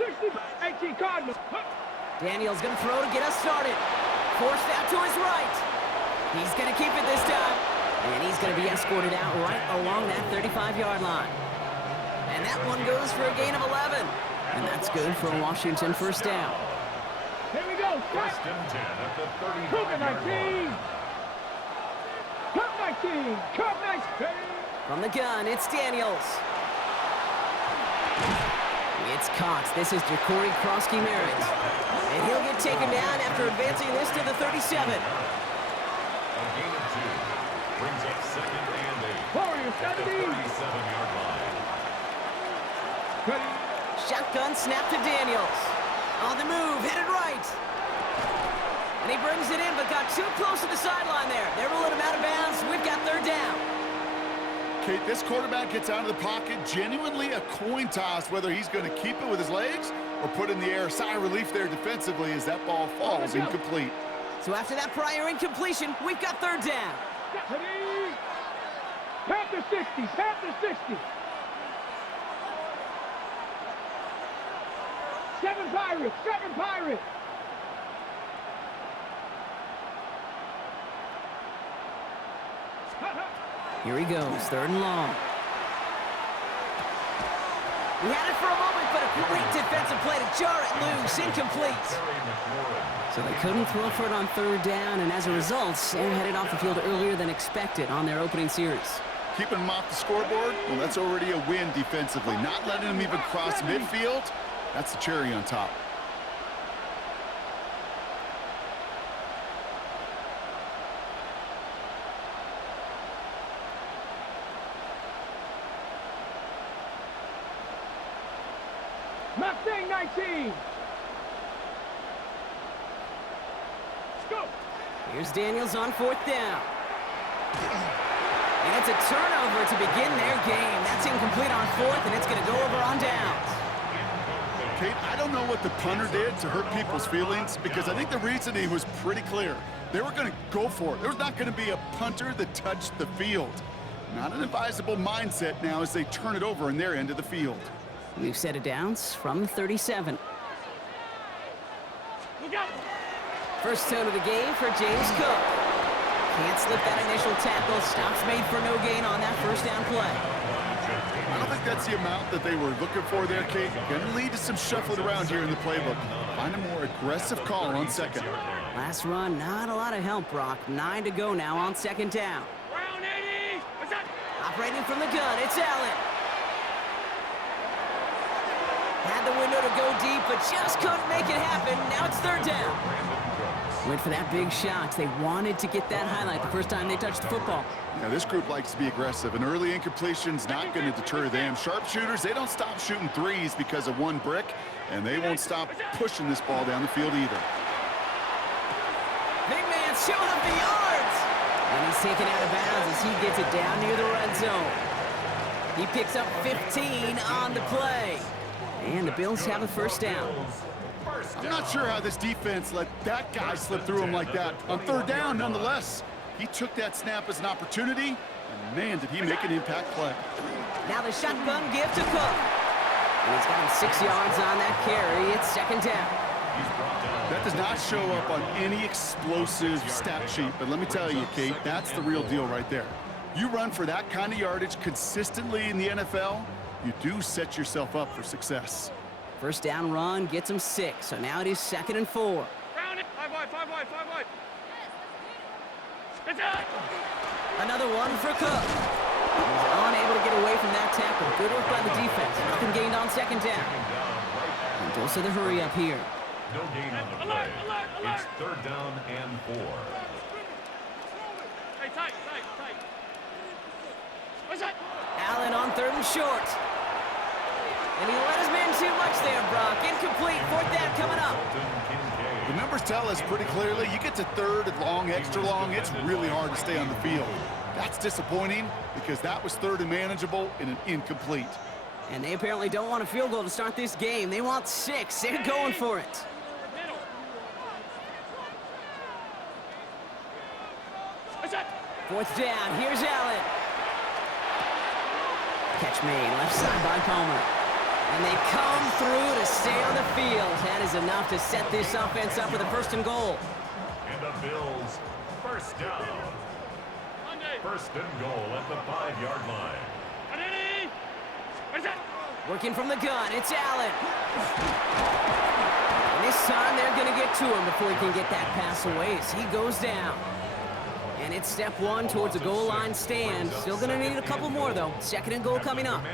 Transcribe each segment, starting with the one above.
18 Cardinals. Daniels going to throw to get us started. Forced out to his right. He's going to keep it this time. And he's going to be escorted out right along that 35-yard line. And that one goes for a gain of 11. And that's good for a Washington first down. Here we go. First and 10 at the 35-yard line. Cut 19. Cut 19. From the gun, it's Daniels. It's Cox. This is Jacory Krosky-Merritt. And he'll get taken down after advancing this to the 37. A gain of 2. Brings up second and 8. Warriors, At the 37-yard line. Shotgun snap to Daniels. On the move, headed right. And he brings it in, but got too close to the sideline there. They're rolling him out of bounds. We've got third down. Kate, this quarterback gets out of the pocket, genuinely a coin toss whether he's going to keep it with his legs or put in the air. Sigh of relief there defensively as that ball falls incomplete. So after that prior incompletion, we've got third down. Panther 60, Panther 60. 7 Pirates, 7 Pirates. Here he goes, third and long. We had it for a moment, but a great defensive play to jar it loose, incomplete. So they couldn't throw for it on third down, and as a result, they're headed off the field earlier than expected on their opening series. Keeping them off the scoreboard, well, that's already a win defensively. Not letting them even cross midfield, that's the cherry on top. Mustang 19. Go. Here's Daniels on fourth down. And it's a turnover to begin their game. That's incomplete on fourth, and it's going to go over on downs. Kate, I don't know what the punter did to hurt people's feelings because I think the reasoning was pretty clear. They were going to go for it. There was not going to be a punter that touched the field. Not an advisable mindset now as they turn it over in their end of the field. We've set it downs from the 37. First tone of the game for James Cook. Can't slip that initial tackle. Stops made for no gain on that first down play. I don't think that's the amount that they were looking for there, Kate. Going to lead to some shuffling around here in the playbook. Find a more aggressive call on second. Last run, not a lot of help, Brock. 9 to go now on second down. Round 80. What's that? Operating from the gun, it's Allen. Had the window to go deep, but just couldn't make it happen. Now it's third down. Went for that big shot. They wanted to get that highlight the first time they touched the football. Yeah, this group likes to be aggressive, and early incompletion's not going to deter them. Sharpshooters, they don't stop shooting threes because of one brick, and they won't stop pushing this ball down the field either. Big man showing up the yards. And he's taken out of bounds as he gets it down near the red zone. He picks up 15 on the play. And the Bills have a first down. I'm not sure how this defense let that guy slip through him like that. On third down, nonetheless, he took that snap as an opportunity, and man, did he make an impact play. Now the shotgun give to Cook. And he's got him 6 yards on that carry. It's second down. That does not show up on any explosive stat sheet, but let me tell you, Kate, that's the real deal right there. You run for that kind of yardage consistently in the NFL, you do set yourself up for success. First down run gets him 6, so now it is 2nd and 4. Round it. 5 wide, 5 wide, 5 wide. It's out. Another one for Cook. He's unable to get away from that tackle. Good work by the defense. Nothing gained on second down. And also the hurry up here. No gain on the play. It's third down and 4. Hey, tight. What's that? Allen on third and short. And he let his man too much there, Brock. Incomplete. Fourth down coming up. The numbers tell us pretty clearly, you get to third and long, extra long, it's really hard to stay on the field. That's disappointing because that was third and manageable in an incomplete. And they apparently don't want a field goal to start this game. They want 6. They're going for it. Fourth down. Here's Allen. Catch made. Left side by Palmer. And they come through to stay on the field. That is enough to set this offense up with a 1st and goal. And the Bills, first down. First and goal at the 5-yard line. Working from the gun, it's Allen. And this time they're going to get to him before he can get that pass away as he goes down. And it's step 1 towards a goal line stand. Still going to need a couple more, though. 2nd and goal coming up.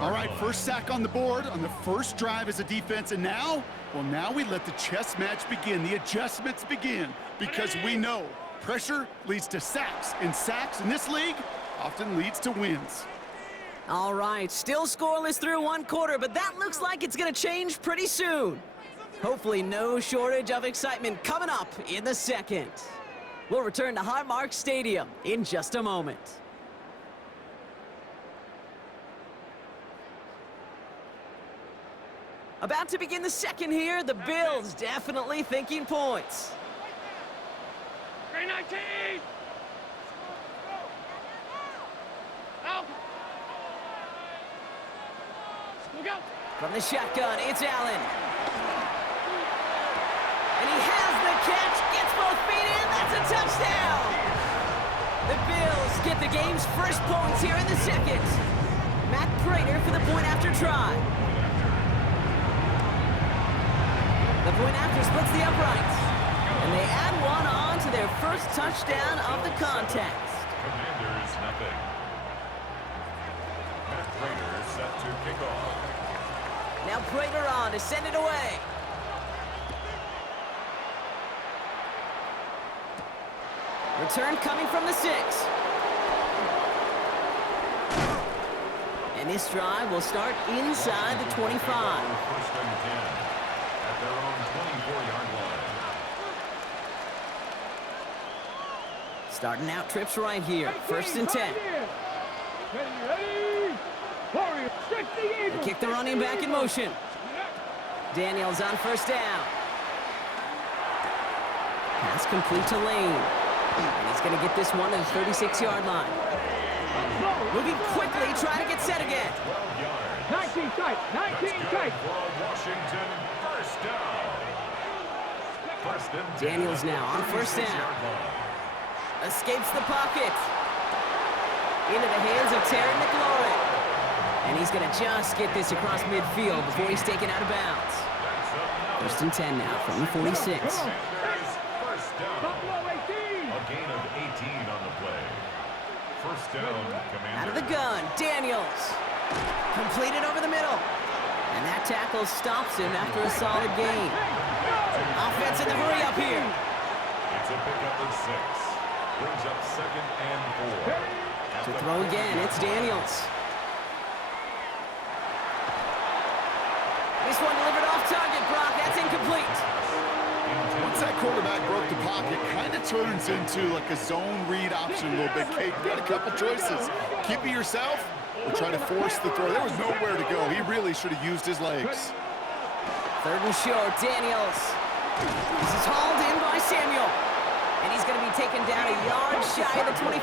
All right, first sack on the board on the first drive as a defense. And now, well, now we let the chess match begin. The adjustments begin because we know pressure leads to sacks. And sacks in this league often leads to wins. All right, still scoreless through 1 quarter, but that looks like it's going to change pretty soon. Hopefully no shortage of excitement coming up in the 2nd. We'll return to Highmark Stadium in just a moment. About to begin the 2nd here, the Bills definitely thinking points. Green 19! Out! Look out! From the shotgun, it's Allen. And he has the catch, gets both feet in, that's a touchdown! The Bills get the game's first points here in the 2nd. Matt Prater for the point after try. The point after splits the uprights. And they add one on to their first touchdown of the contest. Commanders, nothing. Matt Prater set to kick off. Now Prater on to send it away. Return coming from the 6. And this drive will start inside the 25. First and 10 at their own 24-yard line. Starting out trips right here. 1st and 10. They kick the running back in motion. Daniels on 1st down. Pass complete to Lane. And he's going to get this one to the 36-yard line. Moving quickly, trying to get set again. 19 tight, 19 tight. Washington, first down. First and 10 Daniels now on 1st down. Escapes the pocket. Into the hands of Terry McLaurin. And he's going to just get this across midfield before he's taken out of bounds. 1st and 10 now from the 46. First down. A gain of 18 on the play. First down, Commander. Out of the gun, Daniels. Completed over the middle. And that tackle stops him after a solid gain. Offense in the hurry up here. It's a pickup of 6. Brings up 2nd and 4. To throw again, it's Daniels. This one delivered off target, Brock. That's incomplete. Once that quarterback broke the pocket, kind of turns into like a zone read option a little bit. Kate, you got a couple choices. Keep it yourself or try to force the throw. There was nowhere to go. He really should have used his legs. 3rd and short, Daniels. This is hauled in by Samuel. And he's going to be taken down a yard shy of the 25.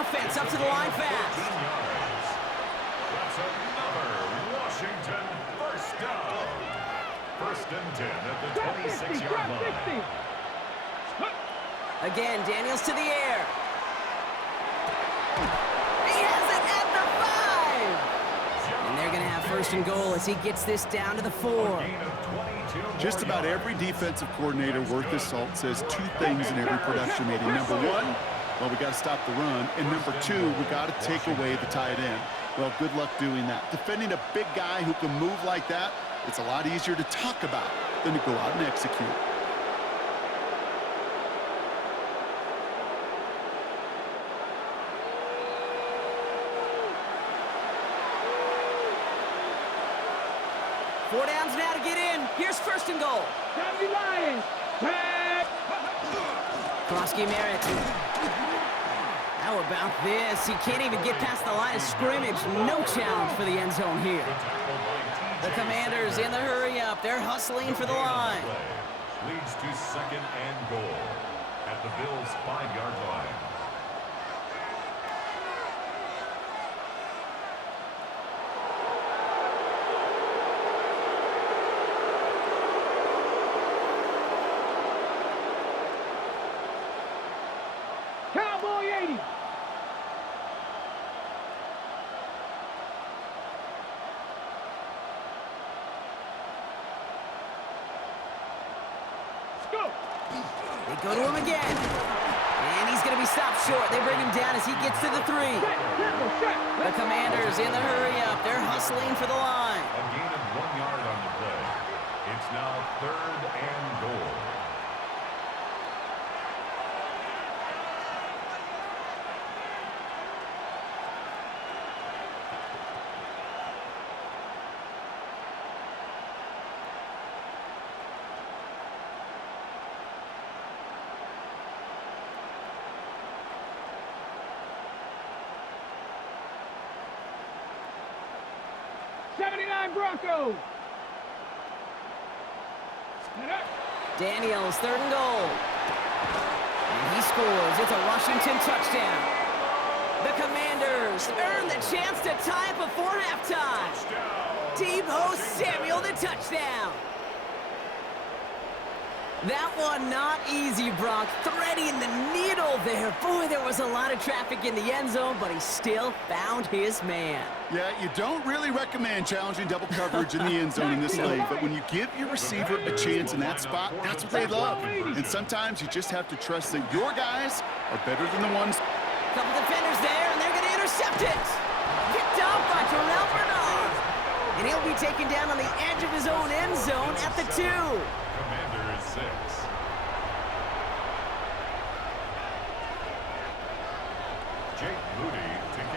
Offense up to the line fast. That's another Washington first down. 1st and 10 at the 26-yard line. Again, Daniels to the air. He has it at the 5. And they're going to have 1st and goal as he gets this down to the 4. Just about every defensive coordinator worth his salt says 2 things in every production meeting. Number 1, well, we got to stop the run. And number 2, we got to take away the tight end. Well, good luck doing that. Defending a big guy who can move like that, it's a lot easier to talk about than to go out and execute. Four downs now to get in. Here's 1st and goal. Krosky Merritt. How about this? He can't even get past the line of scrimmage. No challenge for the end zone here. The Commanders in the hurry up. They're hustling for the line. Leads to 2nd and goal at the Bills' 5-yard line. 80. They go to him again. And he's going to be stopped short. They bring him down as he gets to the 3. The Commanders in the hurry-up. They're hustling for the line. A gain of 1 yard on the play. It's now 3rd and goal. Broncos. Daniels, 3rd and goal. And he scores. It's a Washington touchdown. The Commanders earn the chance to tie it before halftime. Deebo Samuel, the touchdown. That one not easy, Brock. Threading the needle there. Boy, there was a lot of traffic in the end zone, but he still found his man. Yeah, you don't really recommend challenging double coverage in the end zone in this league, but when you give your receiver a chance in that spot, that's what they love. And sometimes you just have to trust that your guys are better than the ones. Couple defenders there, and they're going to intercept it. Picked off by Terrell Bernard. And he'll be taken down on the edge of his own end zone at the 2. Commanders 6.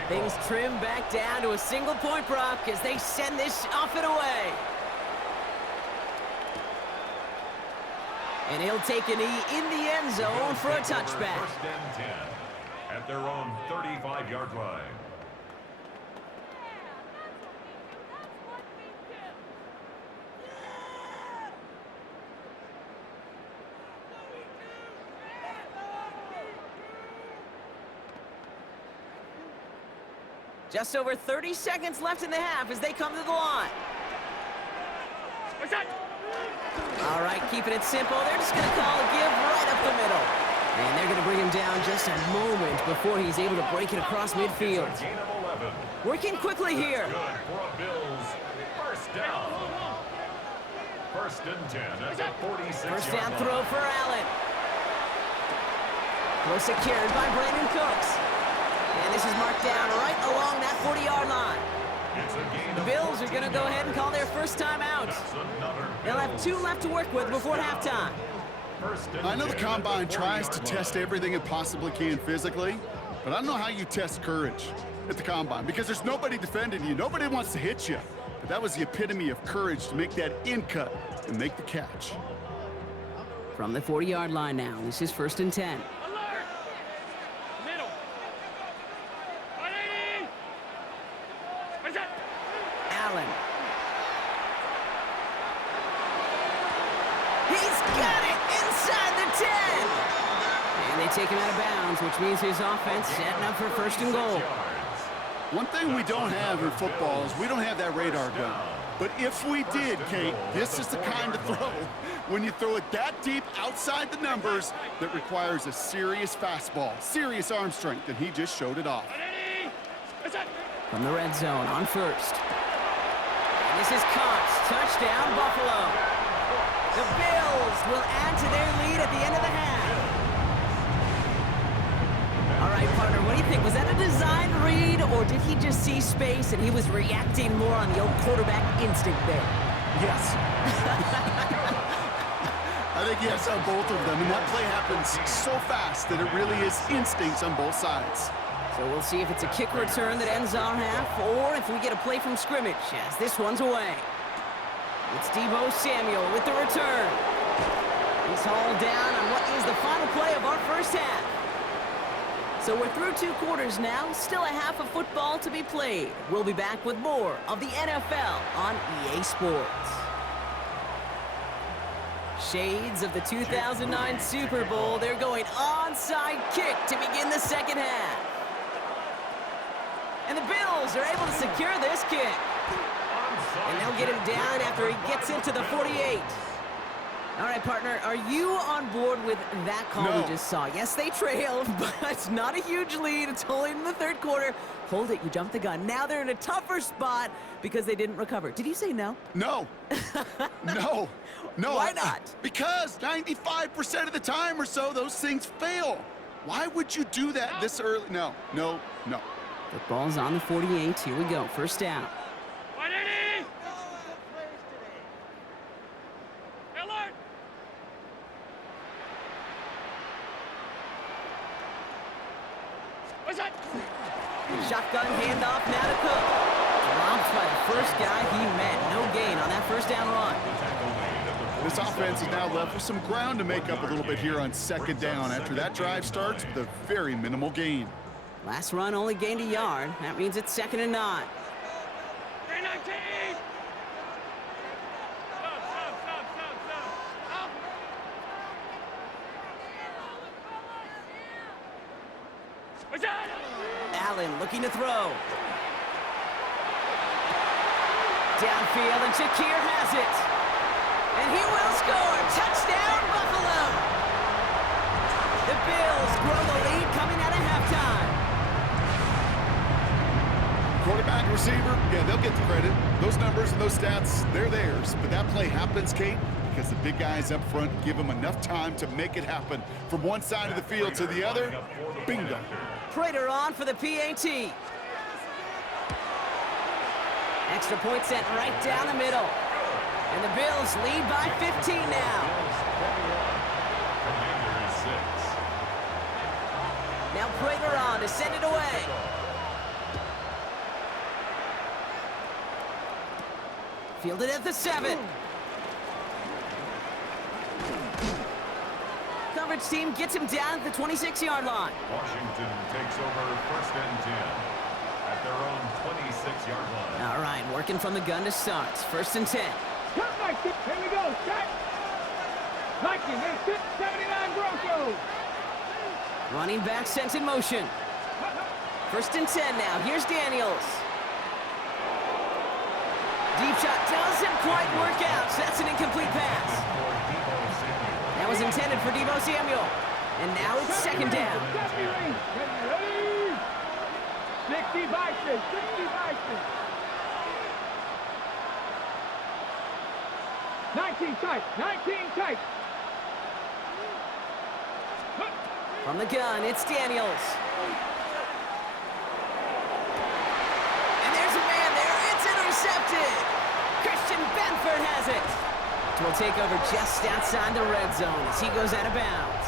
Things trim back down to a single point, Brock, as they send this off and away. And he'll take a knee in the end zone for a touchback. 1st and 10 at their own 35-yard line. Just over 30 seconds left in the half as they come to the line. All right, keeping it simple. They're just going to call a give right up the middle. And they're going to bring him down just a moment before he's able to break it across midfield. Gain of 11. Working quickly here. Good for a Bills 1st down. 1st and 10 at the 46-yard First down line. throw for Allen. Well secured by Brandon Cooks. And this is marked down right along that 40-yard line. The Bills are going to go ahead and call their first time out. They'll have 2 left to work with before halftime. I know the Combine tries to test everything it possibly can physically, but I don't know how you test courage at the Combine because there's nobody defending you. Nobody wants to hit you. But that was the epitome of courage to make that in cut and make the catch. From the 40-yard line now, this is 1st and 10. Allen. He's got it inside the 10. And they take him out of bounds, which means his offense setting up for 1st and goal. One thing we don't have in football is we don't have that radar gun. But if we did, Kate, this is the kind of throw, when you throw it that deep outside the numbers, that requires a serious fastball, serious arm strength, and he just showed it off. From the red zone on 1st. And this is Cox. Touchdown, Buffalo. The Bills will add to their lead at the end of the half. All right, partner, what do you think? Was that a design read, or did he just see space and he was reacting more on the old quarterback instinct there? Yes. I think yes on both of them, and that play happens so fast that it really is instincts on both sides. So we'll see if it's a kick return that ends our half, or if we get a play from scrimmage as this one's away. It's Deebo Samuel with the return. He's hauled down on what is the final play of our first half. So we're through 2 quarters now, still a half of football to be played. We'll be back with more of the NFL on EA Sports. Shades of the 2009 Super Bowl. They're going onside kick to begin the second half. And the Bills are able to secure this kick. And they'll get him down after he gets into the 48. All right, partner, are you on board with that call No. we just saw? Yes, they trailed, but it's not a huge lead. It's only in the third quarter. Hold it, you jumped the gun. Now they're in a tougher spot because they didn't recover. Did you say no? No. No. No. Why not? Because 95% of the time or so, those things fail. Why would you do that this early? No. No. No. The ball's on the 48. Here we go. First down. 180! Alert! What's that? Shotgun handoff now to Cook. Dropped by the first guy he met. No gain on that first down run. This offense is now left with some ground to make up a little bit here on second down after that drive starts with a very minimal gain. Last run only gained a yard. That means it's 2nd and 9. 319! Stop. Out. What's that? Allen looking to throw. Downfield, and Shakir has it. And he will score. Touchdown, Buffalo. The Bills grow the lead coming out of halftime. Quarterback, receiver, yeah, they'll get the credit. Those numbers and those stats, they're theirs. But that play happens, Kate, because the big guys up front give them enough time to make it happen. From one side of the field to the other, bingo. Prater on for the PAT. Extra point sent right down the middle. And the Bills lead by 15 now. Now Prater on to send it away. Fielded at the 7. Coverage team gets him down at the 26-yard line. Washington takes over 1st and 10 at their own 26-yard line. All right, working from the gun to start. 1st and 10. Here we go. Set. Viking, they sit 79 Broncos. Running back sent in motion. 1st and 10 now. Here's Daniels. Deep shot doesn't quite work out. So that's an incomplete pass. That was intended for Deebo Samuel. And now it's 2nd down. 60 Vikings. 60 Vikings. 19 tight. 19 tight. From the gun, it's Daniels. And there's a man there. It's intercepted. Christian Benford has it. Will take over just outside the red zone as he goes out of bounds.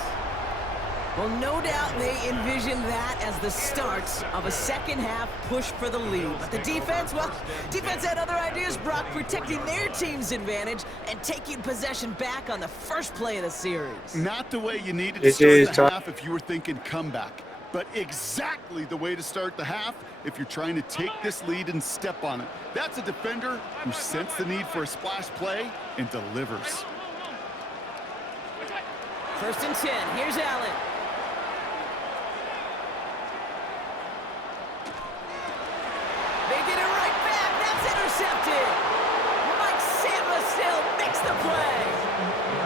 Well, no doubt they envisioned that as the start of a second-half push for the lead. But the defense, well, defense had other ideas, Brock, protecting their team's advantage and taking possession back on the first play of the series. Not the way you needed to start the half if you were thinking comeback, but exactly the way to start the half if you're trying to take this lead and step on it. That's a defender who sensed the need for a splash play and delivers. 1st and 10. Here's Allen. They get it right back. That's intercepted. Mike Sandra still makes the play.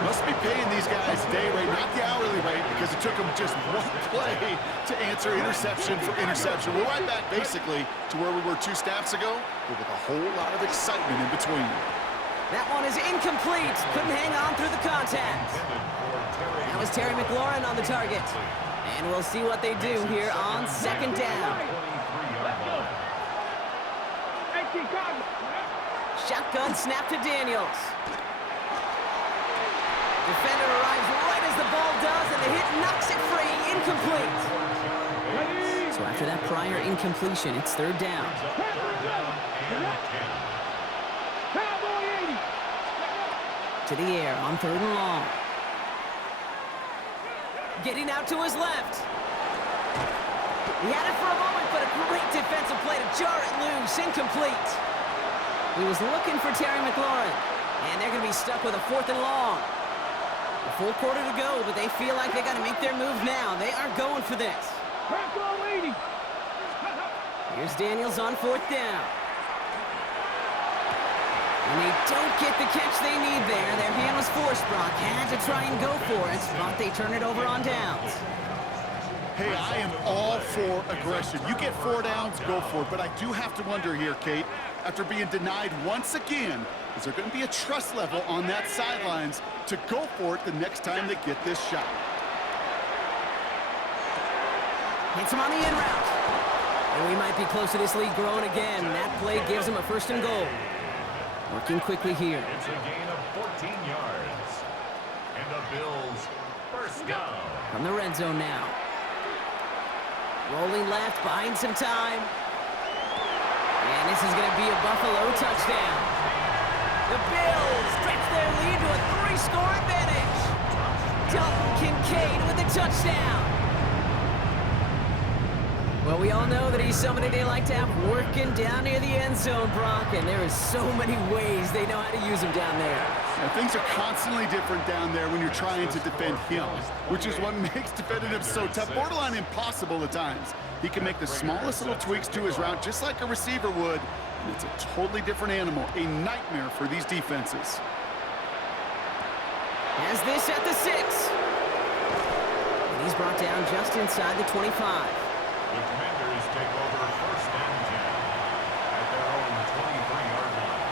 Must be paying these guys day rate, not the hourly rate, because it took them just one play to answer interception for interception. We're right back basically to where we were 2 snaps ago, but with a whole lot of excitement in between. That one is incomplete. Couldn't hang on through the contact. That was Terry McLaurin on the target. And we'll see what they do here on 2nd down. Shotgun snap to Daniels. Defender arrives right as the ball does, and the hit knocks it free. Incomplete. So after that prior incompletion, it's 3rd down. To the air on 3rd and long. Getting out to his left. He had it for a moment, but a great defensive play to jar it loose. Incomplete. He was looking for Terry McLaurin, and they're going to be stuck with a 4th and long. A full quarter to go, but they feel like they got to make their move now. They are going for this. Here's Daniels on 4th down. And they don't get the catch they need there. Their hand was forced, Brock. Had to try and go for it, but they turn it over on downs. Hey, I am all for aggression. You get 4 downs, go for it. But I do have to wonder here, Kate, after being denied once again, is there going to be a trust level on that sidelines to go for it the next time they get this shot? Hits him on the in route. And we might be close to this lead growing again. That play gives him a 1st and goal. Working quickly here. It's a gain of 14 yards. And the Bills first down. From the red zone now. Rolling left, buying some time. And this is going to be a Buffalo touchdown. The Bills stretch their lead to a 3-score advantage. Dalton Kincaid with the touchdown. Well, we all know that he's somebody they like to have working down near the end zone, Brock, and there is so many ways they know how to use him down there. Now, things are constantly different down there when you're trying to defend him, which is what makes defending him so tough, borderline impossible at times. He can make the smallest little tweaks to his route just like a receiver would, and it's a totally different animal, a nightmare for these defenses. Has this at the 6. And he's brought down just inside the 25. The Commanders take over 1st and 10 at their own 23-yard line.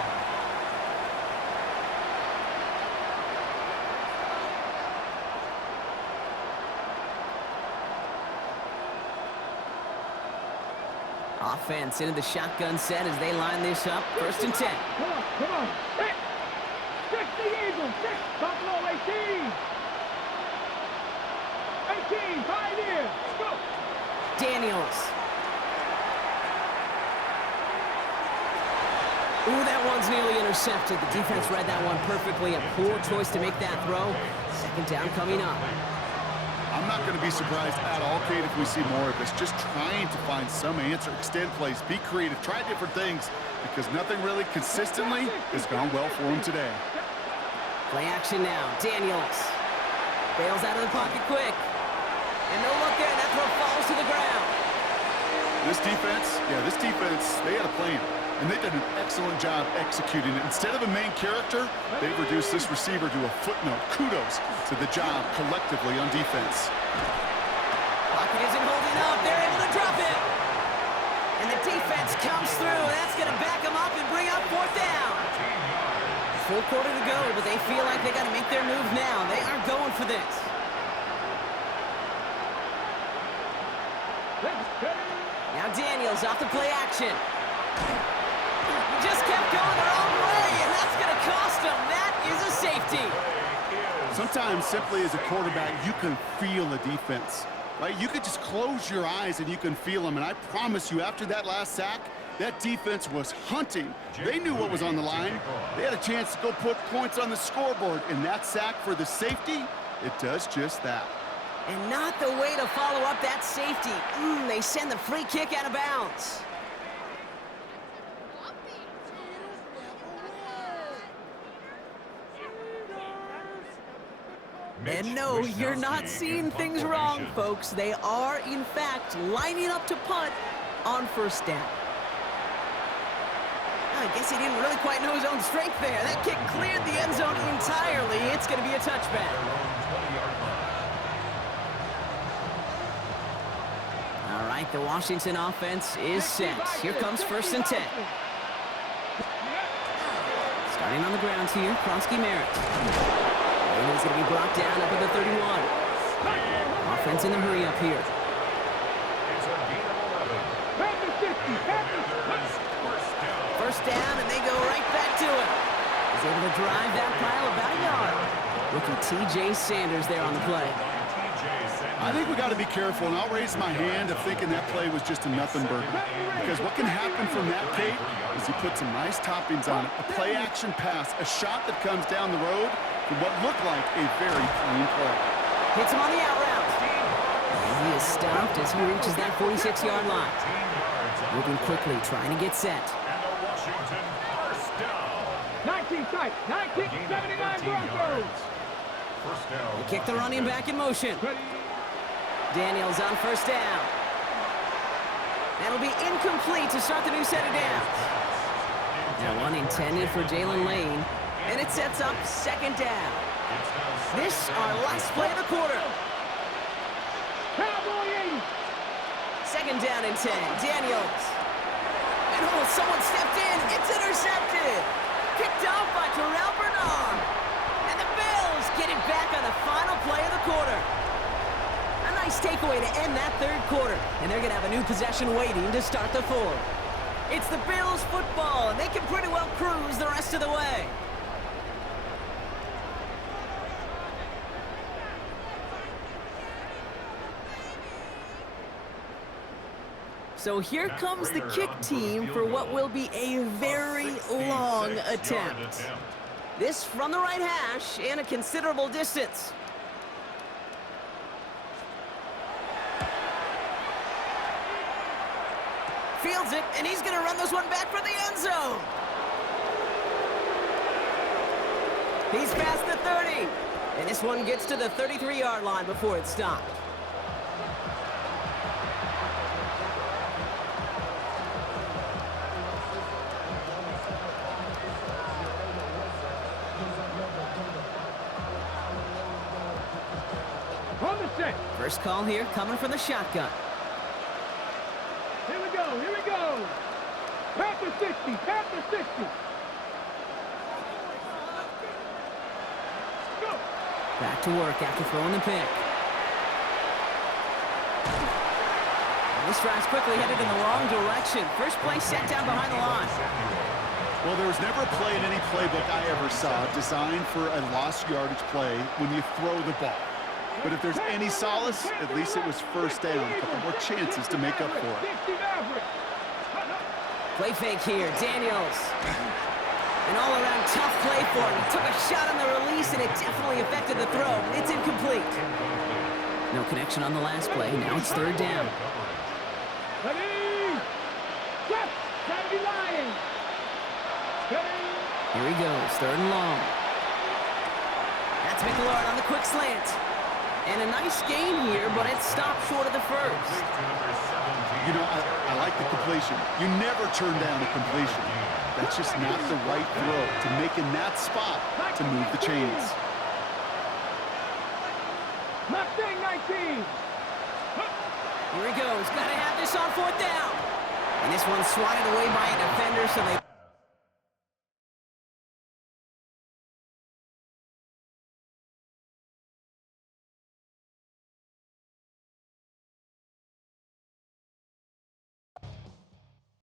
Offense into the shotgun set as they line this up. 1st and 10. Come on. 6. 6 the Eagles. 6. Buffalo 18. 18. 5 here. Let's go. Daniels. Ooh, that one's nearly intercepted. The defense read that one perfectly. A poor choice to make that throw. 2nd down coming up. I'm not going to be surprised at all, Kate, if we see more of this. Just trying to find some answer, extend plays, be creative, try different things, because nothing really consistently has gone well for him today. Play action now. Daniels. Bails out of the pocket quick. And no look there. That throw falls to the ground. This defense, they had a plan, and they did an excellent job executing it. Instead of a main character, they've reduced this receiver to a footnote. Kudos to the job collectively on defense. Pocket isn't holding up. They're able to drop it. And the defense comes through. That's going to back them up and bring up 4th down. Full quarter to go, but they feel like they got to make their move now. They are going for this. Now Daniels off the play action. He just kept going the wrong way, and that's going to cost him. That is a safety. Sometimes, simply as a quarterback, you can feel a defense, right? You could just close your eyes and you can feel them. And I promise you, after that last sack, that defense was hunting. They knew what was on the line. They had a chance to go put points on the scoreboard. And that sack for the safety, it does just that. And not the way to follow up that safety. They send the free kick out of bounds. And no, you're not seeing things wrong, folks. They are, in fact, lining up to punt on 1st down. I guess he didn't really quite know his own strength there. That kick cleared the end zone entirely. It's going to be a touchback. All right, the Washington offense is set. Here comes 1st and 10. Starting on the ground here, Kronsky Merritt. And he's going to be brought down up at the 31. Offense in the hurry up here. First down, and they go right back to it. He's able to drive that pile about a yard. Rookie T.J. Sanders there on the play. I think we got to be careful, and I'll raise my hand of thinking that play was just a nothing burger. Because what can happen from that, Kate, is he puts some nice toppings on it. A play-action pass, a shot that comes down the road for what looked like a very clean play. Hits him on the out route. And he is stopped as he reaches that 46-yard line. Moving quickly, trying to get set. 19 tight, 1979 Broncos. They kick the running back in motion. Daniels on 1st down. That'll be incomplete to start the new set of downs. Now one intended for Jalen Lane, and it sets up second down. This our last play of the quarter. Cowboy 80. Second down and 10, Daniels. And oh, someone stepped in. It's intercepted. Picked off by Terrell Bernard. And the Bills get it back on the final play of the quarter. A nice takeaway to end that third quarter. And they're going to have a new possession waiting to start the fourth. It's the Bills football, and they can pretty well cruise the rest of the way. So here comes the kick team for what will be a very long attempt. This from the right hash and a considerable distance. Fields it, and he's going to run this one back for the end zone. He's past the 30, and this one gets to the 33-yard line before it's stopped. First call here coming from the shotgun. Here we go, here we go. Panther 60, Panther 60. Go. Back to work after throwing the pick. And this drive's quickly headed in the wrong direction. First play set down behind the line. Well, there was never a play in any playbook I ever saw designed for a lost yardage play when you throw the ball. But if there's any solace, at least it was first down. A couple more chances to make up for it. Play fake here, Daniels. An all-around tough play for him. He took a shot on the release, and it definitely affected the throw. It's incomplete. No connection on the last play. Now it's third down. Here he goes, third and long. That's McLaurin on the quick slant. And a nice gain here, but it stopped short of the first. You know, I like the completion. You never turn down a completion. That's just not the right throw to make in that spot to move the chains. Mustang 19. Here he goes. Got to have this on fourth down. And this one's swatted away by a defender, so they...